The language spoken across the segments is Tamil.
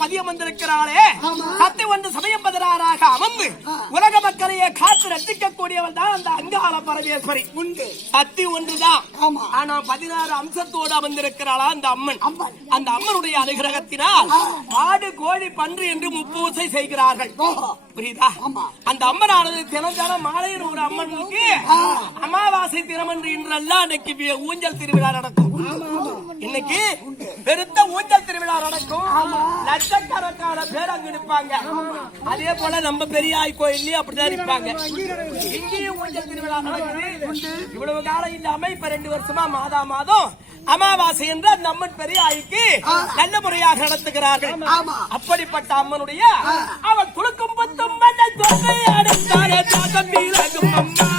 பதியம் வந்திருக்கிறாளே சத்தி ஒன்று சமயம் பதினாறாக அமர்ந்து உலக மக்களையே காத்து ரசிக்கக்கூடியவள் தான் அந்த அங்காள பரமேஸ்வரி. உண்டு சத்தி ஒன்றுதான், ஆனா 16 அம்சத்தோடு அமர்ந்திருக்கிறாளா அந்த அம்மன். அந்த அம்மனுடைய அனுகிரகத்தினால் ஆடு கோழி பன்று என்று முப்பூசை செய்கிறார்கள். புரியுதா? அந்த அம்மனானது தினந்தன மாலையில் ஒரு அம்மனுக்கு அமாவாசை தினமன்று இன்றெல்லாம் இன்னைக்கு ஊஞ்சல் திருவிழா நடக்கும். இன்னைக்கு பெருத்த ஊஞ்சல் திருவிழா நடக்கும். லட்சக்கணக்கான பேர் அங்க நிற்பாங்க. அதே போல நம்ம பெரியாய் கோயில்லயும் அப்படிதான் இருப்பாங்க. இங்கேயும் ஊஞ்சல் திருவிழா நடக்குது. இவ்வளவு காலம் இல்லாம இப்ப 2 வருஷமா மாதா மாதம் அமாவாசை என்று அந்த அம்மன் பெரியாய்க்கு நல்ல முறையாக நடத்துகிறார்கள். அப்படிப்பட்ட அம்மனுடைய அவள் குலுக்கும் பத்தும் மன்னன் தொகை அடைந்தாரே தாக்கம் நீராகும் அம்மா.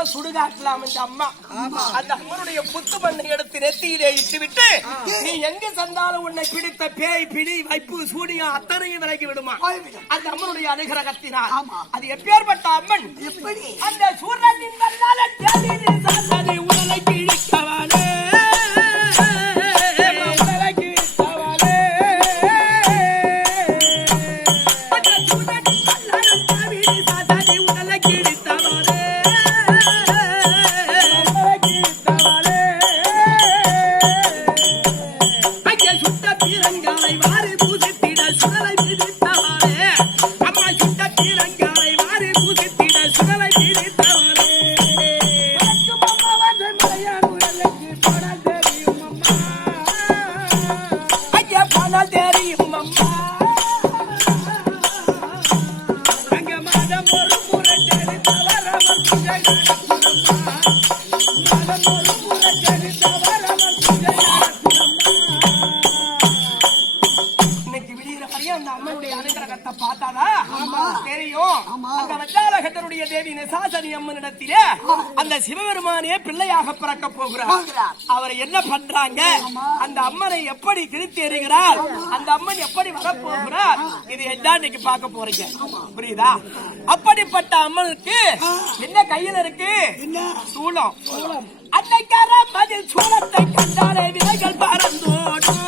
அம்மா சுடுகாட்டுல அமைஞ்ச அம்மா. அந்த அம்மனுடைய புத்து மண்ணை எடுத்து நெத்தியிலே இட்டுவிட்டு நீ எங்க சந்தாலும் உன்னை பிடித்த பேய் பிடி வைப்பு சூடியம் அத்தனையும் விலகி விடுமா அந்த அம்மனுடைய அனுகிரகத்தினால். அது எப்பேற்பட்ட அம்மன்? அந்த சூரனின் உடலை கிழித்தவளே அந்த சிவபெருமானே பிள்ளையாக பிறக்க போகிறார். அவர் என்ன பண்றாங்க? அந்த அம்மனை எப்படி கிழித்து எறிகிறார், அந்த அம்மன் எப்படி வரப்போகிறார், இது என்ன இன்னைக்கு பார்க்க போறீங்க. புரியுதா? அப்படிப்பட்ட அம்மனுக்கு என்ன கையில் இருக்கு? சூலம். அன்னைக்கார மதில் சூலத்தை கண்டாலே விதைகள் பறந்தோடும்.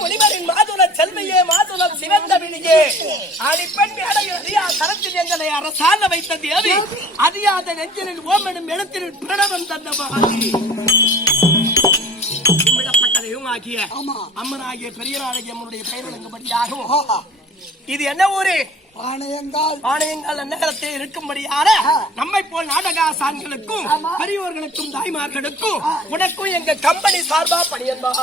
முனிவரின் மாதுள செல்வையே மாதுள சிவந்த விழியே ஆணிப்பெண் தரத்தில் எங்களை அரசாண வைத்த தேவி அறியாத நெஞ்சினில் ஓமெனும் இடத்தினில் பிரணவம் தந்த ஆகிய அம்மனாகிய பெரியநாயகி அம்மனுடைய பெயர் விளங்கும்படியாகும். இது என்ன ஊரு? பாளையங்கால் நகரத்தில் இருக்கும்படியான நம்மை போல் நாடகாசான்களுக்கும் பெரியோர்களுக்கும் தாய்மார்களுக்கும் உனக்கும் எங்க கம்பெனி சார்பா பணியன்பாட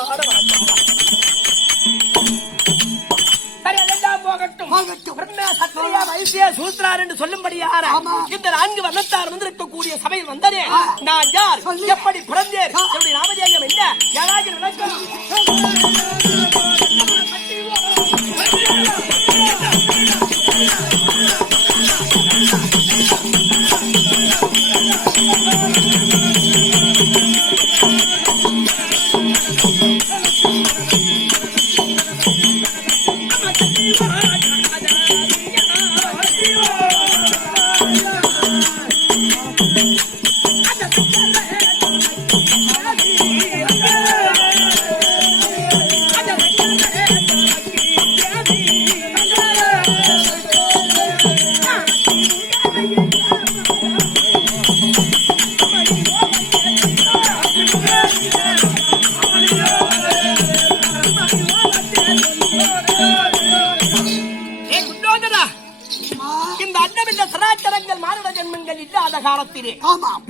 சொல்லும்படியான இந்த 4 வண்ணத்தார் வந்திருக்கக்கூடிய சபையில் வந்ததே நான் யார், எப்படி பிறந்தேன், என்னுடைய நாமதேயம் என்ன, யாராக விளக்கம்.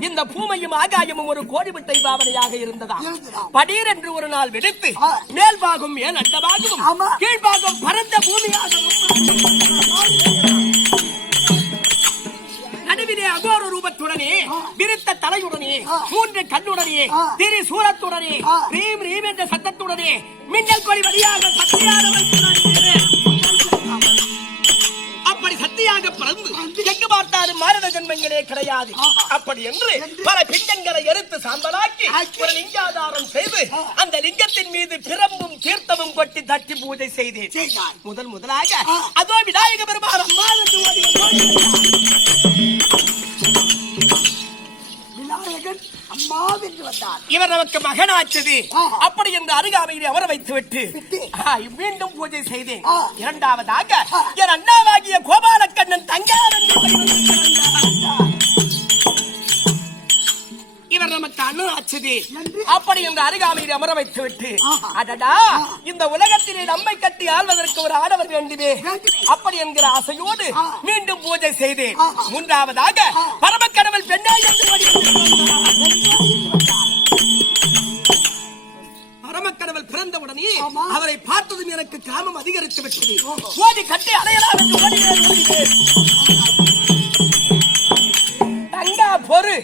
இந்த பூமையும் ஆகாயமும் ஒரு கோடிவிட்டை பாவனையாக இருந்ததா. படீர் என்று ஒரு நாள் வெடித்து மேல்பாகம் மேல் அண்டமாகவும் கீழ்பாகம் பரந்த பூமியாகவும் நடுவிலே அகோர ரூபத்துடனே விருத்த தலையுடனே 3 கண்ணுடனே திரி சூரத்துடனே ரீம் ரீம் என்ற சத்தத்துடனே மின்னல் கொடி வழியாக அப்படி சத்தியாக பிறந்து எங்கு பார்த்தாலும் மாரத ஜன்மங்களே கிடையாது. அப்படி என்று பல பிண்டங்களை எடுத்து சாம்பலாக்கி ஒரு லிங்காதாரம் செய்து அந்த லிங்கத்தின் மீது பிரம்பும் தீர்த்தமும் கொட்டி தட்டி பூஜை செய்தேன். முதலாக அதோ விநாயக பெருமான் அம்மா என்று நமக்கு மகனாச்சது. அப்படி என்று அருகாமையில் அமர வைத்து விட்டு மீண்டும் பூஜை செய்தேன். இரண்டாவதாக என் அண்ணாவாகிய கோபாலக்கண்ணன் தங்காரன் இவர் நமக்கு அண்ணன் ஆச்சது. அப்படி என்று அருகாமையில் அமர வைத்து விட்டு அடடா இந்த உலகத்திலே நம்மை கட்டி ஆள்வதற்கு ஒரு ஆடவர் வேண்டுமே அப்படி என்கிற ஆசையோடு மீண்டும் பூஜை செய்தேன். மூன்றாவதாக பரமக்கடவுள் பெண்ணாய் பரமக்கடவுள் பிறந்தவுடனே அவரை பார்த்ததும் எனக்கு காமம் அதிகரித்து விட்டது. ஓடி கட்டி அடையலாம் என்று ஓடினேன். தங்கா பொறு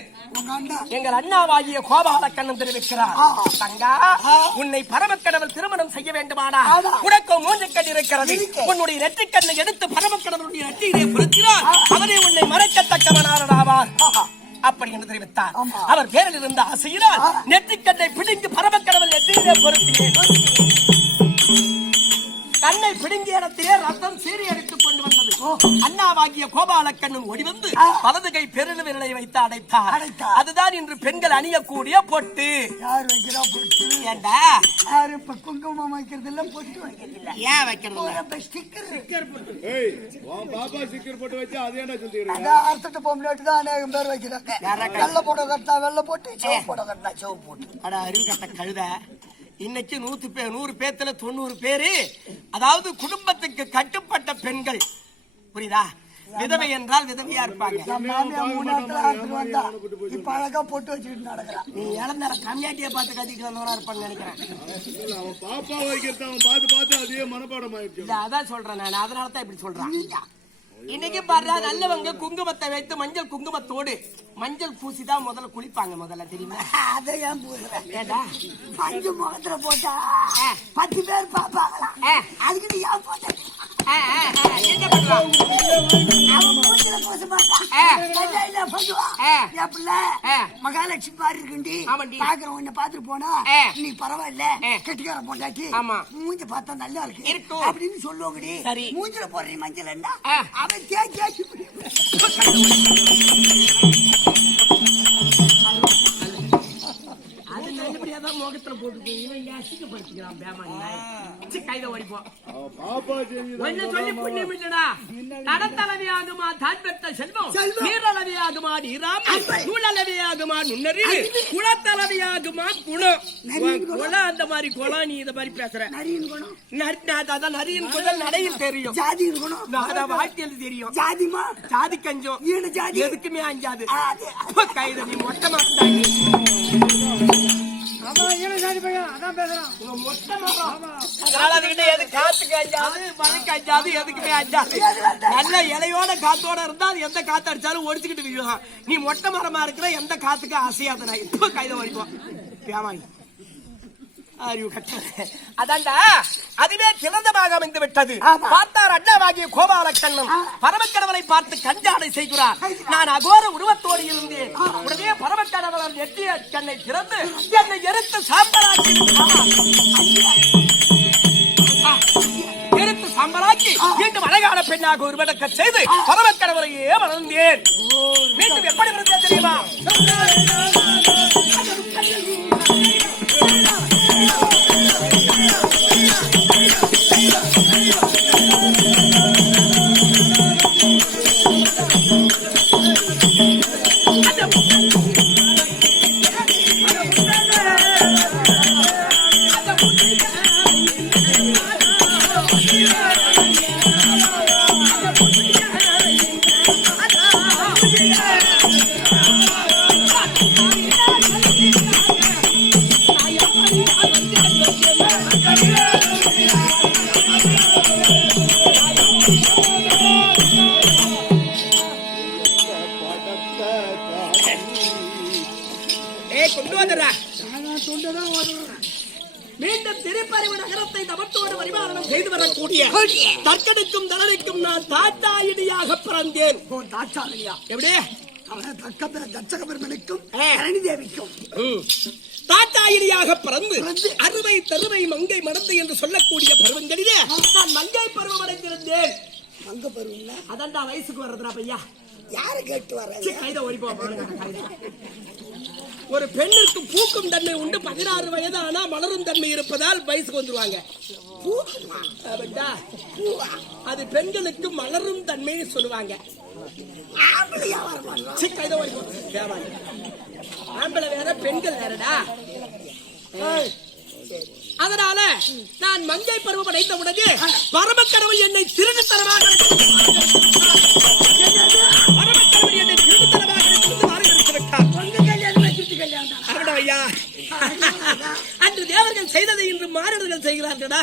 எங்கள் அண்ணாவாகிய கோபாலக்கண்ணன் தெரிவிக்கிறார். தங்கா உன்னை பரமக்கடவுள் திருமணம் செய்ய வேண்டுமானா உனக்கு மூன்று கண் இருக்கிறது. உன்னுடைய நெற்றிக்கண்ணை எடுத்து பரமக்கடவுளுடைய நெற்றியிலே பொருத்தினார் அவரே உன்னை மறைக்கத்தக்கவனார் அப்படி என்று தெரிவித்தார். அவர் பேரில் இருந்த ஆசையினால் நெற்றிக்கண்ணை பிடித்து பரமக்கடவுள் நெற்றியிலே பொருத்தினேன். கண்ணை பிடுங்கிய இடத்திலே ரத்தம் சீறி எடுத்துக் கொண்டு வந்தது. அண்ணாவாகிய கோபாலக்கண்ணன் ஓடி வந்து வலது கை பெருளு விரலை வைத்து அடைத்தார். அதுதான் இன்று பெண்கள் அணியக்கூடிய பொட்டு. யார் வைக்கிறா பொட்டு? ஏண்டா யாரு குங்குமம் வைக்கிறது இல்ல, பொட்டு வைக்கிறது இல்ல. ஏன் வைக்கிறது? ஸ்டிக்கர் போட்டு. ஏய் உன் பாப்பா ஸ்டிக்கர் போட்டு வச்சு அது ஏன்டா சொல்றீங்க? அத அர்த்தத்தை பொம்மைட்டு தான் அநேகம் பேர் வைக்கிறாங்க. வெள்ளை போட கட்டா வெள்ளை போட்டு, சிவப்பு போட கட்டா சிவப்பு போட்டு. அட அறிவு கட்ட கழுத. இன்னைக்கு 100 பேத்துல 90 பேரு அதாவது குடும்பத்துக்கு கட்டுப்பட்ட பெண்கள். புரியுதா? விதவை என்றால் விதவையா இருப்பாங்க. இப்ப அழகா பொட்டு வச்சுக்கிட்டு நடக்கிறான். நீ இழந்த கம்மியாட்டிய பார்த்து கட்டிட்டு வந்தவனா இருப்பான்னு நினைக்கிறேன். அவன் பாப்பா வைக்கிறத அவன் பார்த்து அதே மனப்பாடம் ஆயிடுச்சு. அதான் சொல்றேன் நான். அதனாலதான் இப்படி சொல்றேன். இன்னைக்கு பாரு நல்லவங்க குங்குமத்தை வைத்து மஞ்சள் குங்குமத்தோடு மஞ்சள் பூசிதான் முதல்ல குளிப்பாங்க. முதல்ல தெரியுமா? அதை ஏன் பூசுறேன்? ஏடா பஞ்சு முகத்துல போட்டா 10 பேர் பாப்பாங்களா? அதுக்கு நீ ஏன் போட்ட? என்ன பண்றான்? மகாலட்சுமி பாரு இருக்குண்டி பாக்குறவன் உன்னை பாத்துட்டு போனா நீ பரவாயில்ல கெட்டிக்கார போட்டாச்சு மூஞ்ச பார்த்தா நல்லா இருக்கு அப்படின்னு சொல்லுவாங்கடி. மூஞ்சில போடுற மஞ்சள் என்ன அவன் தேய்ச்சி நல்லபடியாதான் முகத்துல போட்டு இவன் அசிங்கப்படுத்திக்கிறான். கைத ஓடிப்போம் சொல்லி புண்ணியம் இல்லடா. நடத்தளவியாகுமா தான் பெற்ற செல்வம், நீரளவியாகுமா நீராம், நூலளவியாகுமா நுண்ணறிவு, குளத்தளவியாகுமா குணம். குளம் அந்த மாதிரி குளம். நீ இத மாதிரி பேசுற அதான் நரியின் குணம் நடையில் தெரியும். ஜாதி இருக்கணும், வாழ்க்கையில் தெரியும். ஜாதிமா ஜாதி கஞ்சம் ஜாதி எதுக்குமே அஞ்சாது. கைத நீ மொட்டை மாட்டாங்க. நல்ல இலையோட காத்தோட இருந்தா எந்த காத்து அடிச்சாலும் ஒடிச்சுக்கிட்டு விழுவான். நீ மொட்டை மரமா இருக்கிற எந்த காத்துக்கு அசையாத. இப்ப கைத வரைக்கும் அறிவு கட்ட அதான்டா. அதுவே சிறந்தமாக அமைந்து விட்டது. பார்த்தார் அண்ணாவாகிய கோபாலக்கண்ணன் பரமக்கடவுளை பார்த்து கஞ்சாடை செய்கிறார். நான் அகோர உருவத்தோடு இருந்தேன். உடனே பரமக்கடவுளர் எட்டிய கண்ணை திறந்து என்னை எரித்து சாம்பலாக்கி மீண்டும் அழகான பெண்ணாக உருவெடுக்க செய்து பரமக்கடவுளையே மறந்தேன். மீண்டும் எப்படி இருந்தேன் தெரியுமா? மீண்டும் திருப்பறிவு நகரத்தை தவத்தோடு பரிமாணம் செய்து வரக்கூடிய தற்கனுக்கும் தலனுக்கும் நான் தாத்தாயிடியாக பிறந்தேன். எப்படி தாத்தாயிடியாக பிறந்து அறுவை தருவை மங்கை மடந்து என்று சொல்லக்கூடிய பருவங்களிலே நான் மங்கை பருவம் அடைந்திருந்தேன். மங்க பருவம் அதான்டா வயசுக்கு வர்றதுடா பையா. யாரை கேட்டு வர கைத ஓடிப்போ ஒரு பெண்ணிற்கு பூக்கும் தன்மை உண்டு 16 வயது ஆனா மலரும் தன்மை இருப்பதால் வயசுக்கு வந்துருவாங்க அது பெண்களுக்கு மலரும் தன்மை சொல்லுவாங்க ஆம்பளை வேற பெண்கள் வேறடா அதனால நான் மங்கை பருவம் அடைந்த உடனே பரமக்கடவுள் என்னை திருட்டுத்தனமாக அன்று தேவர்கள் செய்ததை இன்று மாநிலர்கள் செய்கிறார்களா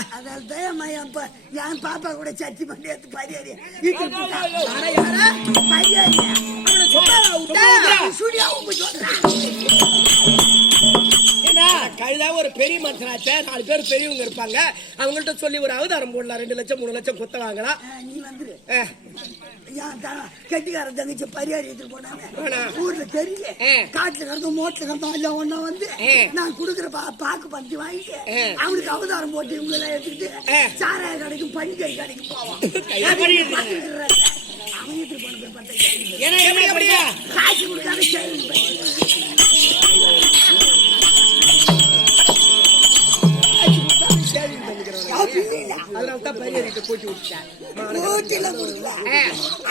என் பாப்பா கூட சர்ச்சை பண்ணி எடுத்து பரியாரி கைதா ஒரு பெரிய மனுஷனாச்சே 4 பேர் பெரியவங்க இருப்பாங்க அவங்கள்ட்ட சொல்லி ஒரு அவதாரம் போடலாம் 2 லட்சம் 3 லட்சம் குத்த வாங்கலாம் நீ வந்துரு கெட்டிக்கார தங்கச்சி பரிகாரி எடுத்துட்டு போனாங்க ஊர்ல தெரியல காட்டுல கிடந்தோம் மோட்ல கிடந்தோம் எல்லாம் ஒன்னா வந்து நான் குடுக்குற பாக்கு பத்தி வாங்கிட்டு அவனுக்கு அவதாரம் போட்டு இவங்க எல்லாம் எடுத்துக்கிட்டு சாராய கடைக்கும் பனிக்கறி கடைக்கும் போவான் அவன் எடுத்துட்டு போன காசு கொடுக்காம அதனால்தான் பரிகாரிட்ட போட்டி விட்டுட்டேன்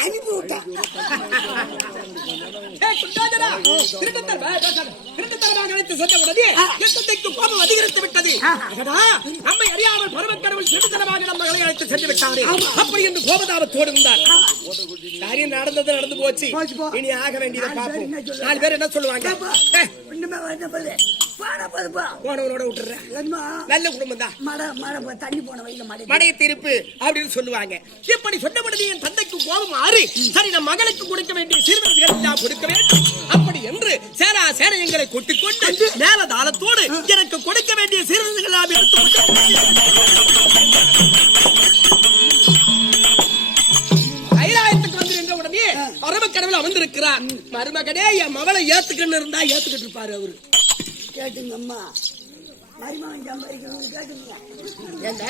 அனுப்பி விட்டான் கோபம் அதிகரித்து விட்டது நம்மை அறியாமல் பரமக்கடவுள் திருத்தனமாக நம்மளை அழைத்து சென்று விட்டாரே அப்படி என்று கோபதாபத்தோடு இருந்தார் காரியம் நடந்தது நடந்து போச்சு இனி ஆக வேண்டியதை பார்ப்போம் 4 பேர் என்ன சொல்லுவாங்க போனவனோட விட்டுறேன் நல்ல குடும்பம் தான் தண்ணி போன வயல மடைய திருப்பு அப்படின்னு சொல்லுவாங்க இப்படி சொன்னபடி என் தந்தைக்கு கோபம் ஆறி சரி நம் மகளுக்கு கொடுக்க வேண்டிய சீர்வரிசைகளை நான் கொடுக்க வேண்டும் அப்படி என்று சேரா சேனையங்களை கொட்டிக் கொண்டு மேல தாளத்தோடு எனக்கு கொடுக்க வேண்டிய சீர்வரிசைகளை நான் எடுத்து கைலாயத்துக்கு வந்து நின்ற உடனே பரமக்கடவுள் அமர்ந்திருக்கிறார் மருமகனே என் மகளை ஏத்துக்கின்னு இருந்தா ஏத்துக்கிட்டு இருப்பாரு அவரு கேட்டுங்க அம்மா மருமகன் சம்பாதிக்கணும்னு கேட்டுங்க என்ன